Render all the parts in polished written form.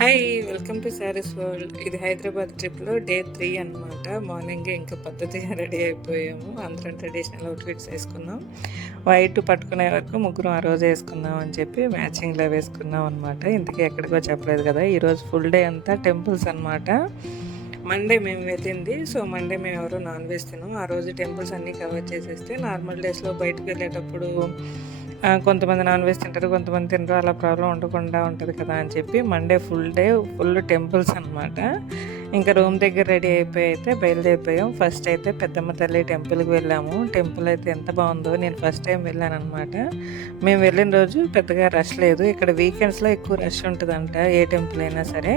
Hi, welcome to saris world. ఇది హైదరాబాద్ ట్రిప్లో day 3 అనమాట. మార్నింగే ఇంకా పద్ధతిగా రెడీ అయిపోయాము. అందరం ట్రెడిషనల్ అవుట్ఫిట్స్ వేసుకున్నాం. వైట్ పట్టుకునే వరకు ముగ్గురం ఆ రోజు వేసుకుందాం అని చెప్పి మ్యాచింగ్లో వేసుకున్నాం అనమాట. ఇంతకీ ఎక్కడికో చెప్పలేదు కదా, ఈరోజు ఫుల్ డే అంతా టెంపుల్స్ అనమాట. మండే మేము వెళ్ళింది. సో మండే మేము ఎవరు నాన్ వెజ్ తిన్నాం. ఆ రోజు టెంపుల్స్ అన్నీ కవర్ చేసేస్తే నార్మల్ డేస్లో బయటకు వెళ్ళేటప్పుడు కొంతమంది నాన్ వెజ్ తింటారు, కొంతమంది తినరు, అలా ప్రాబ్లం ఉండకుండా ఉంటుంది కదా అని చెప్పి మండే ఫుల్ టెంపుల్స్ అనమాట. ఇంకా రూమ్ దగ్గర రెడీ అయిపోయి అయితే బయలుదేరిపోయాం. ఫస్ట్ అయితే పెద్దమ్మ తల్లి టెంపుల్కి వెళ్ళాము. టెంపుల్ అయితే ఎంత బాగుందో, నేను ఫస్ట్ టైం వెళ్ళాను అనమాట. మేము వెళ్ళిన రోజు పెద్దగా రష్ లేదు. ఇక్కడ వీకెండ్స్లో ఎక్కువ రష్ ఉంటుందంట, ఏ టెంపుల్ అయినా సరే.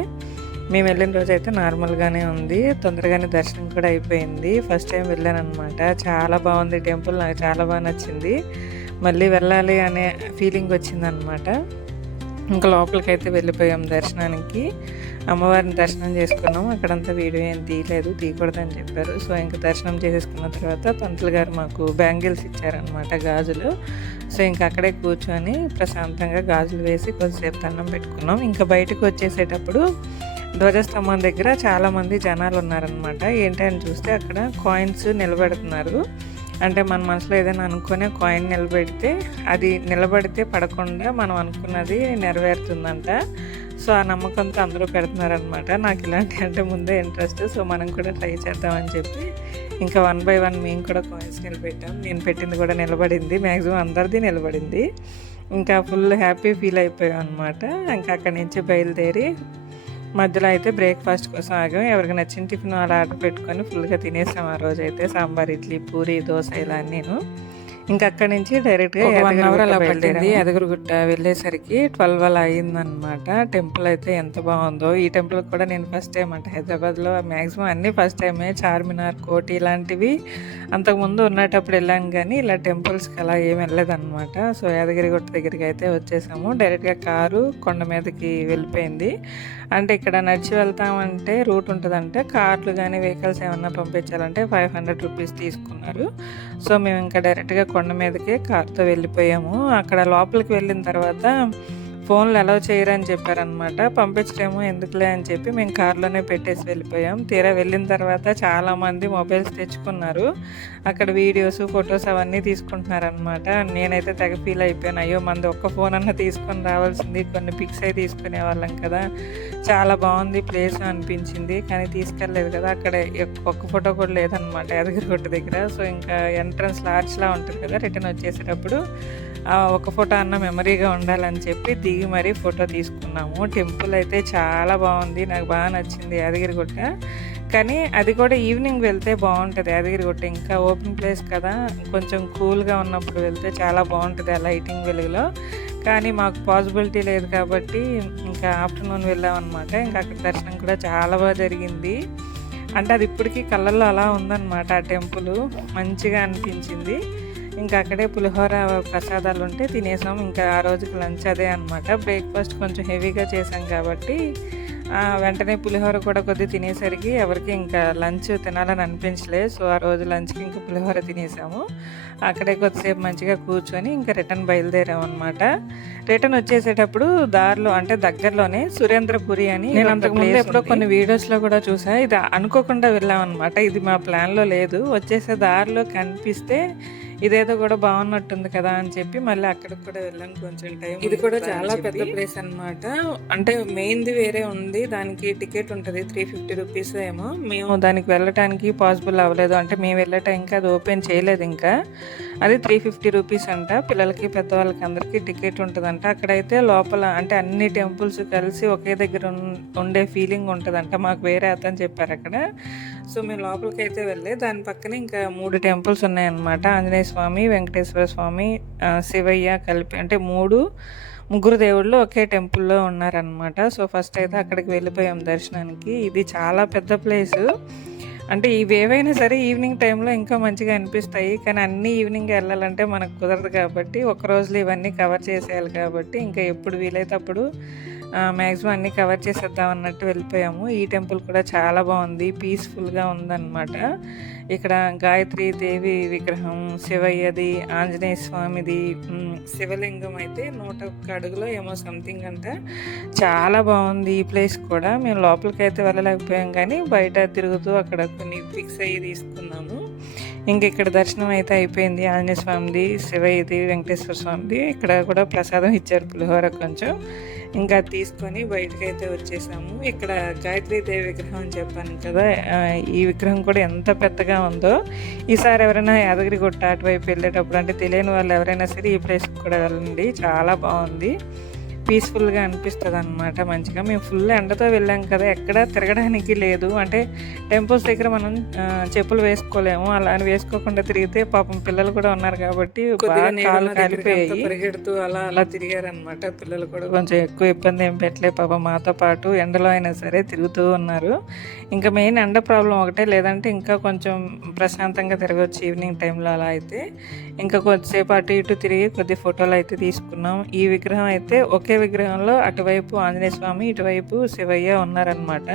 మేము వెళ్ళిన రోజు అయితే నార్మల్గానే ఉంది, తొందరగానే దర్శనం కూడా అయిపోయింది. ఫస్ట్ టైం వెళ్ళాను అనమాట. చాలా బాగుంది టెంపుల్, నాకు చాలా బాగా నచ్చింది. మళ్ళీ వెళ్ళాలి అనే ఫీలింగ్ వచ్చిందనమాట. ఇంకా లోపలికి అయితే వెళ్ళిపోయాం దర్శనానికి. అమ్మవారిని దర్శనం చేసుకున్నాం. అక్కడంతా వీడియో ఏం తీయకూడదని చెప్పారు. సో ఇంకా దర్శనం చేసేసుకున్న తర్వాత పంతులు గారు మాకు బ్యాంగిల్స్ ఇచ్చారనమాట, గాజులు. సో ఇంకా అక్కడే కూర్చొని ప్రశాంతంగా గాజులు వేసి కొద్దిసేపు దండం పెట్టుకున్నాం. ఇంకా బయటకు వచ్చేసేటప్పుడు ధ్వజస్తంభం దగ్గర చాలామంది జనాలు ఉన్నారనమాట. ఏంటని చూస్తే అక్కడ కాయిన్స్ నిలబెడుతున్నారు. అంటే మన మనసులో ఏదైనా అనుకునే కాయిన్ నిలబెడితే అది నిలబడితే పడకుండా మనం అనుకున్నది నెరవేరుతుందంట. సో ఆ నమ్మకంతో అందరూ పెడుతున్నారనమాట. నాకు ఇలాంటి అంటే ముందే ఇంట్రెస్ట్. సో మనం కూడా ట్రై చేద్దామని చెప్పి ఇంకా 1 by 1 మేము కూడా కాయిన్స్ నిలబెట్టాం. నేను పెట్టింది కూడా నిలబడింది, మ్యాక్సిమం అందరిది నిలబడింది. ఇంకా ఫుల్ హ్యాపీ ఫీల్ అయిపోయాం అనమాట. ఇంకా అక్కడి నుంచి బయలుదేరి మధ్యలో అయితే బ్రేక్ఫాస్ట్ కోసం ఆగాం. ఎవరికి నచ్చిన టిఫిన్ అలా ఆర్డర్ పెట్టుకొని ఫుల్గా తినేసాం. ఆ రోజు అయితే సాంబార్, ఇడ్లీ, పూరి, దోశ ఇలా నేను ఇంకా అక్కడి నుంచి డైరెక్ట్గా 1 అవర్ అలా పట్టింది. యాదగిరిగుట్ట వెళ్ళేసరికి 12 అలా అయ్యిందనమాట. టెంపుల్ అయితే ఎంత బాగుందో. ఈ టెంపుల్ కూడా నేను ఫస్ట్ టైం అంటే హైదరాబాద్లో మ్యాక్సిమం అన్నీ ఫస్ట్ టైమే. చార్మినార్, కోటి ఇలాంటివి అంతకుముందు ఉన్నప్పుడు వెళ్ళాను, కానీ ఇలా టెంపుల్స్కి అలా ఏమి వెళ్ళలేదన్నమాట. సో యాదగిరిగుట్ట దగ్గరికి అయితే వచ్చేసాము. డైరెక్ట్గా కారు కొండ మీదకి వెళ్ళిపోయింది. అంటే ఇక్కడ నడిచి వెళ్తామంటే రూట్ ఉంటుందంటే, కార్లు కానీ వెహికల్స్ ఏమన్నా పంపించాలంటే 500 రూపీస్ తీసుకున్నారు. సో మేము ఇంకా డైరెక్ట్గా కొండ మీదకే కార్తో వెళ్ళిపోయాము. అక్కడ లోపలికి వెళ్ళిన తర్వాత ఫోన్లు అలౌ చేయరని చెప్పారనమాట. పంపించడేమో ఎందుకులే అని చెప్పి మేము కార్లోనే పెట్టేసి వెళ్ళిపోయాం. తీరా వెళ్ళిన తర్వాత చాలామంది మొబైల్స్ తెచ్చుకున్నారు. అక్కడ వీడియోస్, ఫొటోస్ అవన్నీ తీసుకుంటున్నారనమాట. నేనైతే తెగ ఫీల్ అయిపోయాను. అయ్యో మనది ఒక్క ఫోన్ అన్న తీసుకొని రావాల్సింది, కొన్ని పిక్స్ అయి తీసుకునే వాళ్ళం కదా. చాలా బాగుంది ప్లేస్ అనిపించింది, కానీ తీసుకెళ్ళలేదు కదా. అక్కడ ఒక్క ఫోటో కూడా లేదనమాట యాదగిరిగుట్ట దగ్గర. సో ఇంకా ఎంట్రన్స్ లార్జ్లా ఉంటుంది కదా, రిటర్న్ వచ్చేసేటప్పుడు ఒక ఫోటో అన్న మెమరీగా ఉండాలని చెప్పి దిగి మరీ ఫోటో తీసుకున్నాము. టెంపుల్ అయితే చాలా బాగుంది, నాకు బాగా నచ్చింది యాదగిరిగుట్ట. కానీ అది కూడా ఈవినింగ్ వెళ్తే బాగుంటుంది యాదగిరిగుట్ట. ఇంకా ఓపెన్ ప్లేస్ కదా, కొంచెం కూల్గా ఉన్నప్పుడు వెళ్తే చాలా బాగుంటుంది ఆ లైటింగ్ వెలుగులో. కానీ మాకు పాసిబిలిటీ లేదు కాబట్టి ఇంకా ఆఫ్టర్నూన్ వెళ్ళామన్నమాట. ఇంకా అక్కడ దర్శనం కూడా చాలా బాగా జరిగింది. అంటే అది ఇప్పటికీ కళ్ళల్లో అలా ఉందన్నమాట. ఆ టెంపుల్ మంచిగా అనిపించింది. ఇంకా అక్కడే పులిహోర ప్రసాదాలు ఉంటే తినేసాం. ఇంకా ఆ రోజుకి లంచ్ అదే అనమాట. బ్రేక్ఫాస్ట్ కొంచెం హెవీగా చేసాం కాబట్టి వెంటనే పులిహోర కూడా కొద్దిగా తినేసరికి ఎవరికి ఇంకా లంచ్ తినాలని అనిపించలేదు. సో ఆ రోజు లంచ్కి ఇంకా పులిహోర తినేసాము. అక్కడే కొద్దిసేపు మంచిగా కూర్చొని ఇంకా రిటర్న్ బయలుదేరాం అనమాట. రిటర్న్ వచ్చేసేటప్పుడు దారిలో అంటే దగ్గరలోనే సురేంద్రపురి అని, నేను అంతకుముందు ఎప్పుడో కొన్ని వీడియోస్లో కూడా చూసా. ఇది అనుకోకుండా వెళ్ళాం అనమాట. ఇది మా ప్లాన్లో లేదు. వచ్చేసే దారిలో కనిపిస్తే ఇదేదో కూడా బాగున్నట్టుంది కదా అని చెప్పి మళ్ళీ అక్కడికి కూడా వెళ్ళాం. కొంచెం టైం, ఇది కూడా చాలా పెద్ద ప్లేస్ అనమాట. అంటే మెయిన్ది వేరే ఉంది, దానికి టికెట్ ఉంటుంది 350 రూపీస్ ఏమో. మేము దానికి వెళ్ళటానికి పాసిబుల్ అవ్వలేదు. అంటే మేము వెళ్ళే టైంకి అది ఓపెన్ చేయలేదు ఇంకా. అది 350 రూపీస్ అంట. పిల్లలకి పెద్దవాళ్ళకి అందరికీ టికెట్ ఉంటుందంట. అక్కడైతే లోపల అంటే అన్ని టెంపుల్స్ కలిసి ఒకే దగ్గర ఉండే ఫీలింగ్ ఉంటుందంట. మాకు వేరే అతను చెప్పారు అక్కడ. సో మేము లోపలికి అయితే వెళ్ళే దాని పక్కన ఇంకా 3 టెంపుల్స్ ఉన్నాయన్నమాట. ఆంజనేయ స్వామి, వెంకటేశ్వర స్వామి, శివయ్య కలిపి అంటే ముగ్గురు దేవుళ్ళు ఒకే టెంపుల్లో ఉన్నారనమాట. సో ఫస్ట్ అయితే అక్కడికి వెళ్ళిపోయాం దర్శనానికి. ఇది చాలా పెద్ద ప్లేసు. అంటే ఇవి ఏవైనా సరే ఈవినింగ్ టైంలో ఇంకా మంచిగా అనిపిస్తాయి, కానీ అన్నీ ఈవినింగ్ వెళ్ళాలంటే మనకు కుదరదు కాబట్టి ఒక రోజులో ఇవన్నీ కవర్ చేసేయాలి కాబట్టి ఇంకా ఎప్పుడు వీలైతే అప్పుడు మ్యాక్సిమం అన్నీ కవర్ చేసేద్దాం అన్నట్టు వెళ్ళిపోయాము. ఈ టెంపుల్ కూడా చాలా బాగుంది, పీస్ఫుల్గా ఉందన్నమాట. ఇక్కడ గాయత్రి దేవి విగ్రహం, శివయ్యది, ఆంజనేయ స్వామిది, శివలింగం అయితే 101 అడుగులో ఏమో సంథింగ్ అంట. చాలా బాగుంది ఈ ప్లేస్ కూడా. మేము లోపలికి అయితే వెళ్ళలేకపోయాం కానీ బయట తిరుగుతూ అక్కడ కొన్ని పిక్స్ అయ్యి తీసుకున్నాము. ఇంక ఇక్కడ దర్శనం అయితే అయిపోయింది. ఆంజనేయ స్వామిది, శివయ్యది, వెంకటేశ్వర స్వామిది. ఇక్కడ కూడా ప్రసాదం ఇచ్చారు, పులిహోర కొంచెం. ఇంకా తీసుకొని బయటకు అయితే వచ్చేసాము. ఇక్కడ గాయత్రీదేవి విగ్రహం అని చెప్పాను కదా, ఈ విగ్రహం కూడా ఎంత పెద్దగా ఉందో. ఈసారి ఎవరైనా యాదగిరిగుట్ట అటువైపు వెళ్ళేటప్పుడు, అంటే తెలియని వాళ్ళు ఎవరైనా సరే ఈ ప్లేస్కి కూడా వెళ్ళండి, చాలా బాగుంది, పీస్ఫుల్గా అనిపిస్తుంది అనమాట. మంచిగా మేము ఫుల్ ఎండతో వెళ్ళాం కదా, ఎక్కడ తిరగడానికి లేదు. అంటే టెంపుల్స్ దగ్గర మనం చెప్పులు వేసుకోలేము, అలా అని వేసుకోకుండా తిరిగితే పాపం పిల్లలు కూడా ఉన్నారు కాబట్టి బాగా కాలు కాలిపోయాయి, పరిగెడుతూ అలా అలా తిరిగారనమాట. పిల్లలు కూడా కొంచెం ఎక్కువ ఇబ్బంది ఏం పెట్టలే పాపం, మాతో పాటు ఎండలో అయినా సరే తిరుగుతూ ఉన్నారు. ఇంకా మెయిన్ ఎండ ప్రాబ్లం ఒకటే, లేదంటే ఇంకా కొంచెం ప్రశాంతంగా తిరగవచ్చు ఈవినింగ్ టైంలో. అలా అయితే ఇంకా కొద్దిసేపు అటు ఇటు తిరిగి కొద్ది ఫోటోలు అయితే తీసుకున్నాం. ఈ విగ్రహం అయితే ఒకే విగ్రహంలో అటువైపు ఆంజనేయ స్వామి, ఇటువైపు శివయ్య ఉన్నారనమాట.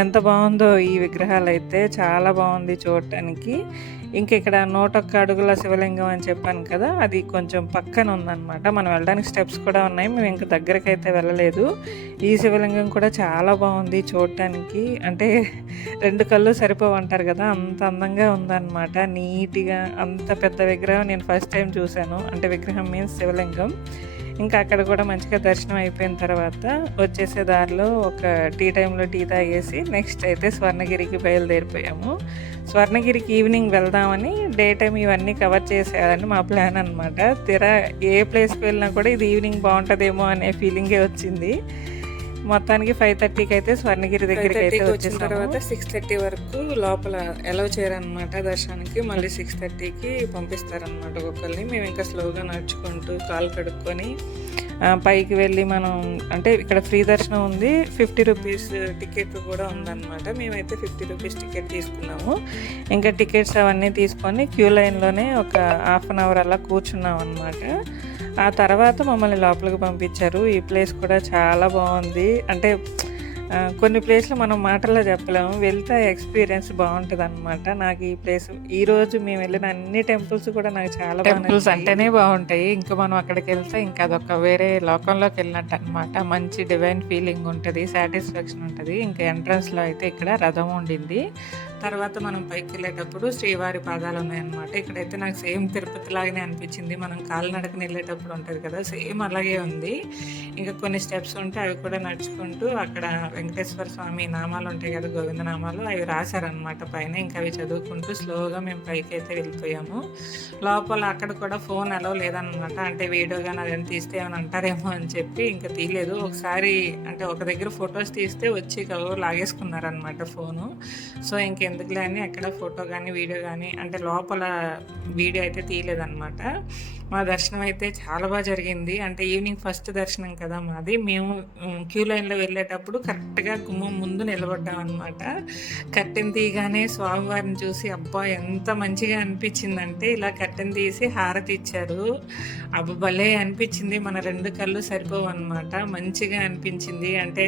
ఎంత బాగుందో ఈ విగ్రహాలు అయితే, చాలా బాగుంది చూడటానికి. ఇంక ఇక్కడ 101 అడుగుల శివలింగం అని చెప్పాను కదా, అది కొంచెం పక్కన ఉందన్నమాట. మనం వెళ్ళడానికి స్టెప్స్ కూడా ఉన్నాయి, మేము ఇంకా దగ్గరికి అయితే వెళ్ళలేదు. ఈ శివలింగం కూడా చాలా బాగుంది చూడటానికి, అంటే 2 కళ్ళు సరిపోవంటారు కదా, అంత అందంగా ఉందన్నమాట. నీట్గా అంత పెద్ద విగ్రహం నేను ఫస్ట్ టైం చూశాను. అంటే విగ్రహం మీన్స్ శివలింగం. ఇంకా అక్కడ కూడా మంచిగా దర్శనం అయిపోయిన తర్వాత వచ్చేసే దారిలో ఒక టీ టైంలో టీ తాగేసి నెక్స్ట్ అయితే స్వర్ణగిరికి బయలుదేరిపోయాము. స్వర్ణగిరికి ఈవినింగ్ వెళ్దామని, డే టైం ఇవన్నీ కవర్ చేసేయాలని మా ప్లాన్ అనమాట. తీరా ఏ ప్లేస్కి వెళ్ళినా కూడా ఇది ఈవినింగ్ బాగుంటుందేమో అనే ఫీలింగే వచ్చింది. మొత్తానికి 5:30కి అయితే స్వర్ణగిరి దగ్గరికి అయితే వచ్చిన తర్వాత 6:30 వరకు లోపల అలౌ చేయరనమాట దర్శనానికి. మళ్ళీ 6:30కి పంపిస్తారనమాట ఒక్కొక్కరిని. మేము ఇంకా స్లోగా నడుచుకుంటూ కాలు కడుక్కొని పైకి వెళ్ళి మనం, అంటే ఇక్కడ ఫ్రీ దర్శనం ఉంది, 50 రూపీస్ టికెట్ కూడా ఉందన్నమాట. మేమైతే 50 రూపీస్ టికెట్ తీసుకున్నాము. ఇంకా టికెట్స్ అవన్నీ తీసుకొని క్యూ లైన్లోనే ఒక హాఫ్ అన్ అవర్ అలా కూర్చున్నాం అనమాట. ఆ తర్వాత మమ్మల్ని లోపలికి పంపించారు. ఈ ప్లేస్ కూడా చాలా బాగుంది. అంటే కొన్ని ప్లేస్లు మనం మాటల్లో చెప్పలేము, వెళ్తే ఎక్స్పీరియన్స్ బాగుంటుంది అనమాట. నాకు ఈ ప్లేస్, ఈరోజు మేము వెళ్ళిన అన్ని టెంపుల్స్ కూడా నాకు చాలా టెంపుల్స్ అంటేనే బాగుంటాయి. ఇంకా మనం అక్కడికి వెళ్తే ఇంకా అదొక వేరే లోకంలోకి వెళ్ళినట్టు అనమాట. మంచి డివైన్ ఫీలింగ్ ఉంటుంది, సాటిస్ఫాక్షన్ ఉంటుంది. ఇంకా ఎంట్రన్స్లో అయితే ఇక్కడ రథం ఉండింది. తర్వాత మనం పైకి వెళ్ళేటప్పుడు శ్రీవారి పాదాలు ఉన్నాయన్నమాట. ఇక్కడైతే నాకు సేమ్ తిరుపతి లాగానే అనిపించింది. మనం కాలినడకని వెళ్ళేటప్పుడు ఉంటుంది కదా, సేమ్ అలాగే ఉంది. ఇంకా కొన్ని స్టెప్స్ ఉంటే అవి కూడా నడుచుకుంటూ అక్కడ వెంకటేశ్వర స్వామి నామాలు ఉంటాయి కదా, గోవింద నామాలు, అవి రాశారనమాట పైన. ఇంకా అవి చదువుకుంటూ స్లోగా మేము పైకి అయితే వెళ్ళిపోయాము. లోపల అక్కడ కూడా ఫోన్ అలో లేదనమాట. అంటే వీడియో కానీ అదని తీస్తే ఏమైనా అంటారేమో అని చెప్పి ఇంకా తీయలేదు. ఒకసారి అంటే ఒక దగ్గర ఫొటోస్ తీస్తే వచ్చి లాగేసుకున్నారనమాట ఫోను. సో ఇంకెందుకులే అని అక్కడ ఫోటో కానీ వీడియో కానీ, అంటే లోపల వీడియో అయితే తీయలేదన్నమాట. మా దర్శనం అయితే చాలా బాగా జరిగింది. అంటే ఈవినింగ్ ఫస్ట్ దర్శనం కదా మాది. మేము క్యూ లైన్లో వెళ్ళేటప్పుడు కరెక్ట్గా గుమ్మం ముందు నిలబడ్డాం అనమాట. కట్టెన్ తీయగానే స్వామివారిని చూసి అబ్బా ఎంత మంచిగా అనిపించిందంటే, ఇలా కట్టెన్ తీసి హారతి ఇచ్చారు. అబ్బా భలే అనిపించింది. మన 2 కళ్ళు సరిపోవు అనమాట, మంచిగా అనిపించింది. అంటే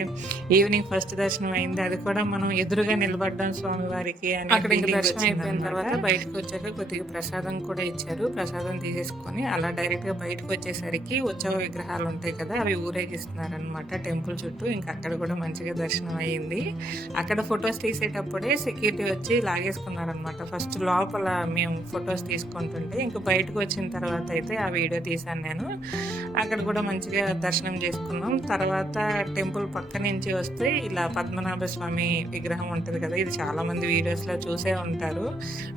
ఈవినింగ్ ఫస్ట్ దర్శనం అయింది, అది కూడా మనం ఎదురుగా నిలబడ్డాం స్వామివారికి అని. అక్కడ దర్శనం అయిపోయిన తర్వాత బయటకు వచ్చాక కొద్దిగా ప్రసాదం కూడా ఇచ్చారు. ప్రసాదం తీసేసుకొని అలా డైరెక్ట్గా బయటకు వచ్చేసరికి ఉత్సవ విగ్రహాలు ఉంటాయి కదా, అవి ఊరేగిస్తున్నారనమాట టెంపుల్ చుట్టూ. ఇంకా అక్కడ కూడా మంచిగా దర్శనం అయ్యింది. అక్కడ ఫొటోస్ తీసేటప్పుడే సెక్యూరిటీ వచ్చి లాగేసుకున్నారనమాట. ఫస్ట్ లోపల మేము ఫొటోస్ తీసుకుంటుంటే, ఇంకా బయటకు వచ్చిన తర్వాత అయితే ఆ వీడియో తీశాను నేను. అక్కడ కూడా మంచిగా దర్శనం చేసుకున్నాం. తర్వాత టెంపుల్ పక్క నుంచి వస్తే ఇలా పద్మనాభ స్వామి విగ్రహం ఉంటుంది కదా, ఇది చాలామంది వీడియోస్లో చూసే ఉంటారు.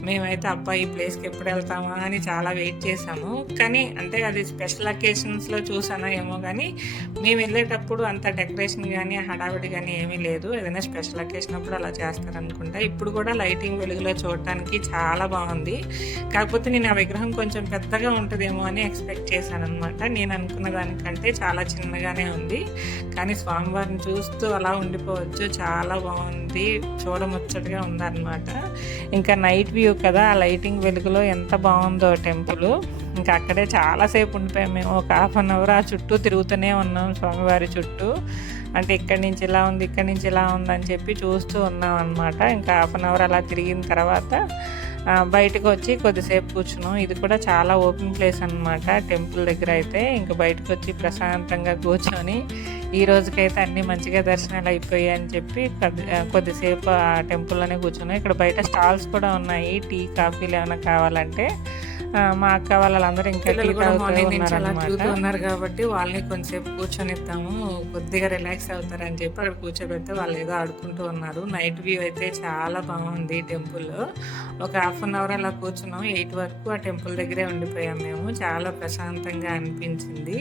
మేమైతే అబ్బా ఈ ప్లేస్కి ఎప్పుడు వెళ్తామా అని చాలా వెయిట్ చేసాము. కానీ అంటే అది స్పెషల్ అకేషన్స్లో చూసానో ఏమో కానీ మేము వెళ్ళేటప్పుడు అంత డెకరేషన్ కానీ హడావిడి కానీ ఏమీ లేదు. ఏదైనా స్పెషల్ అకేషన్ అప్పుడు అలా చేస్తారనుకుంటా. ఇప్పుడు కూడా లైటింగ్ వెలుగులో చూడటానికి చాలా బాగుంది. కాకపోతే నేను ఆ విగ్రహం కొంచెం పెద్దగా ఉంటుందేమో అని ఎక్స్పెక్ట్ చేశాను అనమాట. నేను అనుకున్న దానికంటే చాలా చిన్నగానే ఉంది. కానీ స్వామివారిని చూస్తూ అలా ఉండిపోవచ్చు, చాలా బాగుంది, చూడముచ్చటగా ఉందన్నమాట. ఇంకా నైట్ వ్యూ కదా, ఆ లైటింగ్ వెలుగులో ఎంత బాగుందో టెంపుల్. ఇంకా అక్కడే చాలాసేపు ఉండిపోయాం మేము. ఒక హాఫ్ అన్ అవర్ ఆ చుట్టూ తిరుగుతూనే ఉన్నాం, స్వామివారి చుట్టూ. అంటే ఇక్కడి నుంచి ఇలా ఉంది, ఇక్కడి నుంచి ఇలా ఉందని చెప్పి చూస్తూ ఉన్నాం అనమాట. ఇంకా హాఫ్ అన్ అవర్ అలా తిరిగిన తర్వాత బయటకు వచ్చి కొద్దిసేపు కూర్చున్నాం. ఇది కూడా చాలా ఓపెన్ ప్లేస్ అనమాట టెంపుల్ దగ్గర అయితే. ఇంకా బయటకు వచ్చి ప్రశాంతంగా కూర్చొని ఈ రోజుకైతే అన్నీ మంచిగా దర్శనాలు అయిపోయాయి అని చెప్పి కొద్దిసేపు ఆ టెంపుల్లోనే కూర్చున్నాం. ఇక్కడ బయట స్టాల్స్ కూడా ఉన్నాయి, టీ కాఫీలు ఏమైనా కావాలంటే. మా అక్క వాళ్ళందరూ ఇంకా టీ తాగుతూ ఉన్నారు కాబట్టి వాళ్ళని కొంచెంసేపు కూర్చొనిస్తాము, కొద్దిగా రిలాక్స్ అవుతారని చెప్పి అక్కడ కూర్చోబెడితే వాళ్ళు ఏదో ఆడుకుంటూ ఉన్నారు. నైట్ వ్యూ అయితే చాలా బాగుంది టెంపుల్. ఒక హాఫ్ అన్ అవర్ అలా కూర్చున్నాం. 8 వరకు ఆ టెంపుల్ దగ్గరే ఉండిపోయాం మేము. చాలా ప్రశాంతంగా అనిపించింది.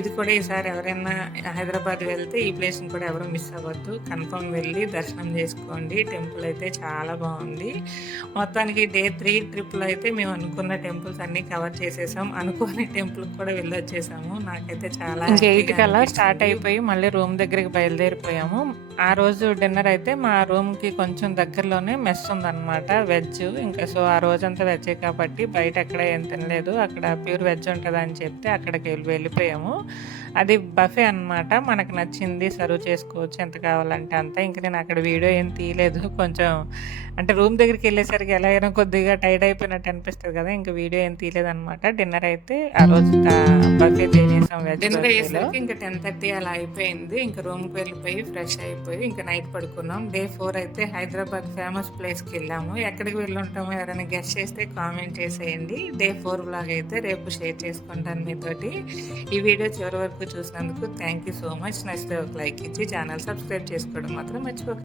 ఇది కూడా ఈసారి ఎవరైనా హైదరాబాద్ వెళ్తే ఈ ప్లేస్ని కూడా ఎవరు మిస్ అవ్వద్దు, కన్ఫర్మ్ వెళ్ళి దర్శనం చేసుకోండి. టెంపుల్ అయితే చాలా బాగుంది. మొత్తానికి డే 3 ట్రిప్లో అయితే మేము అనుకున్న టెంపుల్స్ అన్నీ కవర్ చేసేసాం. అనుకోని టెంపుల్ కూడా వెళ్ళొచ్చేసాము. నాకైతే చాలా 8 కల్లా స్టార్ట్ అయిపోయి మళ్ళీ రూమ్ దగ్గరికి బయలుదేరిపోయాము. ఆ రోజు డిన్నర్ అయితే మా రూమ్కి కొంచెం దగ్గరలోనే మెస్ ఉందన్నమాట, వెజ్. ఇంకా సో ఆ రోజంతా వెజ్జే కాబట్టి బయట ఎక్కడ ఏం తినలేదు. అక్కడ ప్యూర్ వెజ్ ఉంటుంది అని చెప్తే అక్కడికి వెళ్ళిపోయాము. అది బఫే అనమాట, మనకు నచ్చింది సర్వ్ చేసుకోవచ్చు ఎంత కావాలంటే అంత. ఇంక నేను అక్కడ వీడియో ఏం తీయలేదు, కొంచెం అంటే రూమ్ దగ్గరికి వెళ్ళేసరికి ఎలా అయినా కొద్దిగా టైర్డ్ అయిపోయినట్టు అనిపిస్తుంది కదా, ఇంకా వీడియో ఏం తీయలేదన్నమాట. డిన్నర్ అయితే ఆ రోజు బఫే తినేసాం. డిన్నర్ అయ్యేసరికి ఇంకా 10:30 అలా అయిపోయింది. ఇంకా రూమ్కి వెళ్ళిపోయి ఫ్రెష్ అయిపోయి ఇంకా నైట్ పడుకున్నాం. డే 4 అయితే హైదరాబాద్ ఫేమస్ ప్లేస్కి వెళ్ళాము. ఎక్కడికి వెళ్ళి ఉంటామో ఎవరైనా గెస్ట్ చేస్తే కామెంట్ చేసేయండి. డే 4 వ్లాగ్ అయితే రేపు షేర్ చేసుకుంటాను మీతోటి. ఈ వీడియో చివరి వరకు చూసినందుకు థ్యాంక్ యూ సో మచ్. నచ్చితే ఒక లైక్ ఇచ్చి ఛానల్ సబ్స్క్రైబ్ చేసుకోవడం మాత్రం మర్చిపోకండి.